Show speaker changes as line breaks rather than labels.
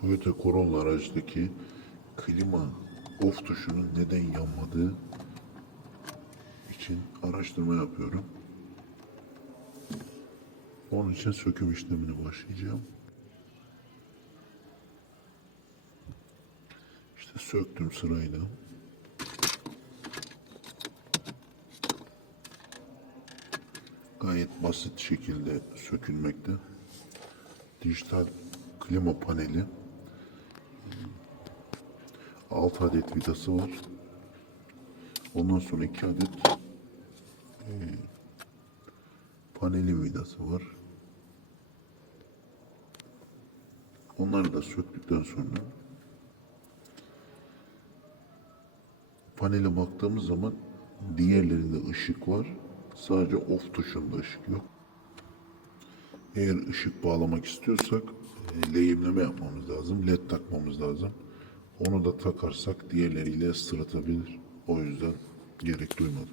Toyota Corolla aracındaki klima off tuşunun neden yanmadığı için araştırma yapıyorum. Onun için söküm işlemine başlayacağım. İşte söktüm sırayla. Gayet basit şekilde sökülmekte. Dijital klima paneli. 6 adet vidası var. Ondan sonra 2 adet e, panelin vidası var. Onları da söktükten sonra panele baktığımız zaman diğerlerinde ışık var. Sadece off tuşunda ışık yok. Eğer ışık bağlamak istiyorsak e, lehimleme yapmamız lazım. led takmamız lazım. Onu da takarsak diğerleriyle sırıtabilir. O yüzden gerek duymadım.